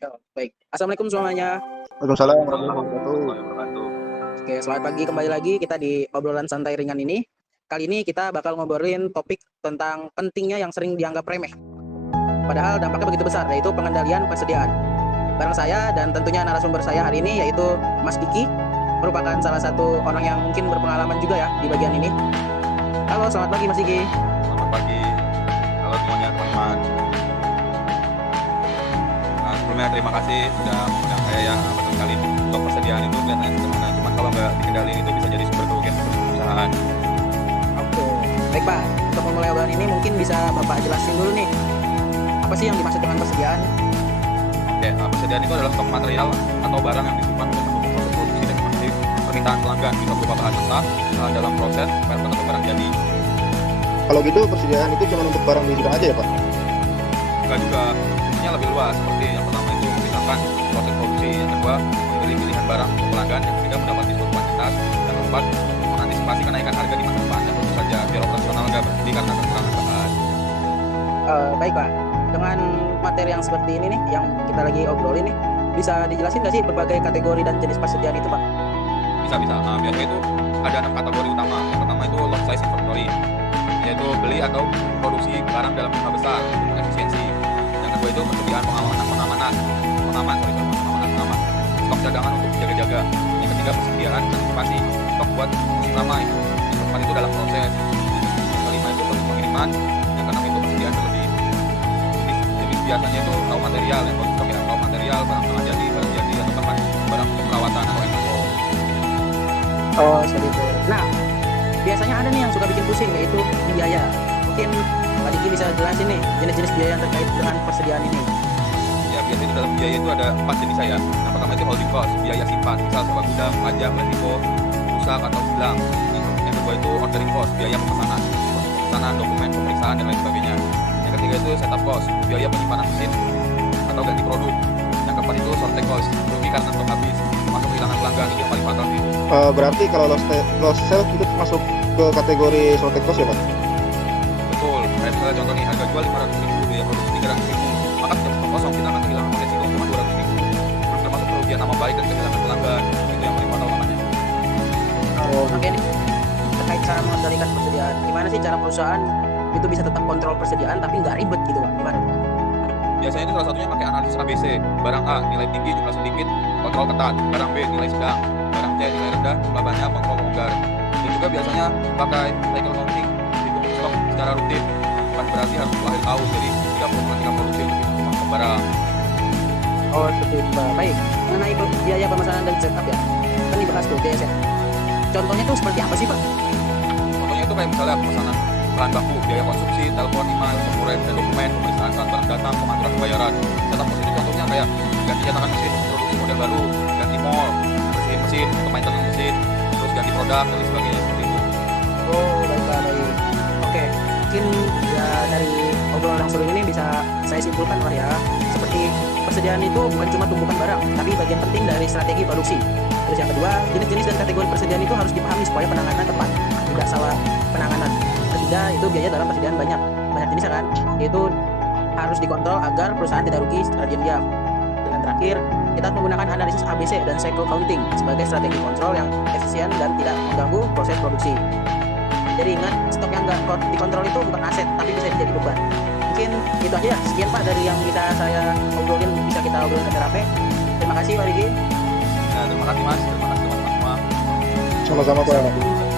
Ya, baik. Assalamualaikum semuanya. Waalaikumsalam warahmatullahi Warahmatullahi wabarakatuh. wabarakatuh. Oke, selamat pagi kembali lagi kita di obrolan santai ringan ini. Kali ini kita bakal ngobrolin topik tentang pentingnya yang sering dianggap remeh. Padahal dampaknya begitu besar, yaitu pengendalian persediaan. Bareng saya dan tentunya narasumber saya hari ini yaitu Mas Diki, merupakan salah satu orang yang mungkin berpengalaman juga ya di bagian ini. Halo, selamat pagi Mas Diki. Selamat pagi. Halo semuanya teman-teman. Nah, sebelumnya terima kasih sudah mengundang saya ya. Betul sekali untuk persediaan itu kelihatannya sederhana. Cuma kalau nggak dikendaliin itu bisa jadi sumber kerugian untuk perusahaan. Oke, baik Pak. Untuk memulai obrolan ini mungkin bisa Bapak jelasin dulu nih, apa sih yang dimaksud dengan persediaan? Oke, persediaan itu adalah stok material atau barang yang disimpan untuk mendukung proses produksi dan memenuhi permintaan pelanggan. Bisa berupa bahan mentah dalam proses barang atau barang jadi. Kalau gitu persediaan itu cuma untuk barang di gudang aja ya Pak? Enggak juga, fungsinya lebih luas. Seperti yang pertama itu misalkan proses produksi, yang kedua membeli pilihan barang untuk pelanggan, yang ketiga mendapat diskon kuantitas, dan keempat mengantisipasi kenaikan harga di masa depan. Dan tentu saja biar operasional nggak berhenti karena kekurangan bahan. Baik Pak, dengan materi yang seperti ini nih, yang kita lagi obrolin nih, bisa dijelasin nggak sih berbagai kategori dan jenis persediaan itu Pak? Bisa. Biasanya itu ada 6 kategori utama. Yang pertama itu lot size inventory, yaitu beli atau produksi barang dalam jumlah besar untuk efisiensi. Yang kedua itu persediaan pengaman, stok cadangan untuk jaga-jaga. Yang ketiga persediaan antisipasi, stok buat musim ramai. Yang keempat itu dalam proses. Yang kelima itu proses pengiriman. Yang keenam itu persediaan berlebih. Jenis biasanya itu raw material, yang kalau stok ya raw material, barang setengah jadi, atau bahkan barang untuk perawatan atau MRO. Oh, seperti itu. Nah, biasanya ada nih yang suka bikin pusing, yaitu biaya. Mungkin Pak Diki bisa jelasin nih jenis-jenis biaya yang terkait dengan persediaan ini. Ya, biasanya di dalam biaya itu ada 4 jenis saya. Yang pertama itu holding cost, biaya simpan, misal sewa gudang, pajak, resiko, rusak atau hilang. Yang kedua itu ordering cost, biaya pemesanan, dokumen, pemeriksaan dan lain sebagainya. Yang ketiga itu setup cost, biaya penyimpanan mesin atau ganti produk. Yang keempat itu shortage cost, rugi karena stok habis, termasuk kehilangan pelanggan. Itu yang paling fatal sih. Berarti kalau lost sale itu masuk ke kategori shortage cost ya Pak? Betul. Kayak misalnya contoh nih, harga jual 500.000, biaya produksi 300.000, maka setiap stok kosong kita akan kehilangan resiko cuma 200.000. Belum termasuk kerugian nama baik dan kehilangan pelanggan. Itu yang paling fatal namanya. Oke nih, terkait cara mengendalikan persediaan. Gimana sih cara perusahaan itu bisa tetap kontrol persediaan tapi nggak ribet gitu Pak? Gimana? Biasanya itu salah satunya pakai analisis ABC. Barang A nilai tinggi, jumlah sedikit, kontrol ketat. Barang B nilai sedang, barang C nilai rendah, jumlah banyak, kontrol longgar. Dan juga biasanya pakai cycle counting, hitung stok secara rutin. Bukan berarti harus lahir tahu, jadi tidak perlu menghentikan produksi untuk hitung stok barang. Oh, seperti itu Pak. Baik, mengenai biaya pemesanan dan setup ya, kan dibahas tuh biaya setup. Contohnya tuh seperti apa sih Pak? Contohnya itu kayak misalnya pemesanan bahan baku, biaya konsumsi, telepon, email, pengurai dan dokumen, pemeriksaan saat barang datang, pengaturan pembayaran. Setup cost itu contohnya kayak ganti cetakan mesin untuk produksi model baru, ganti mall, bersihin mesin untuk maintenance mesin, terus ganti produk dan lain sebagainya seperti itu. Oh, baik Pak, baik. Oke, mungkin ya dari obrolan yang seru ini bisa saya simpulkan lah ya, seperti persediaan itu bukan cuma tumpukan barang, tapi bagian penting dari strategi produksi. Terus yang kedua, jenis-jenis dan kategori persediaan itu harus dipahami supaya penanganan tepat, tidak salah penanganan. Ketiga, itu biaya dalam persediaan banyak jenis kan, yaitu harus dikontrol agar perusahaan tidak rugi secara diam-diam. Dan terakhir, kita menggunakan analisis ABC dan cycle counting sebagai strategi kontrol yang efisien dan tidak mengganggu proses produksi. Jadi ingat, stok yang nggak dikontrol itu bukan aset, tapi bisa jadi beban. Mungkin itu aja ya. Sekian Pak dari yang bisa saya obrolin, bisa kita obrolin ke terapi. Terima kasih Pak Diki. Nah, terima kasih Mas, terima kasih teman-teman semua. Sama-sama Pak.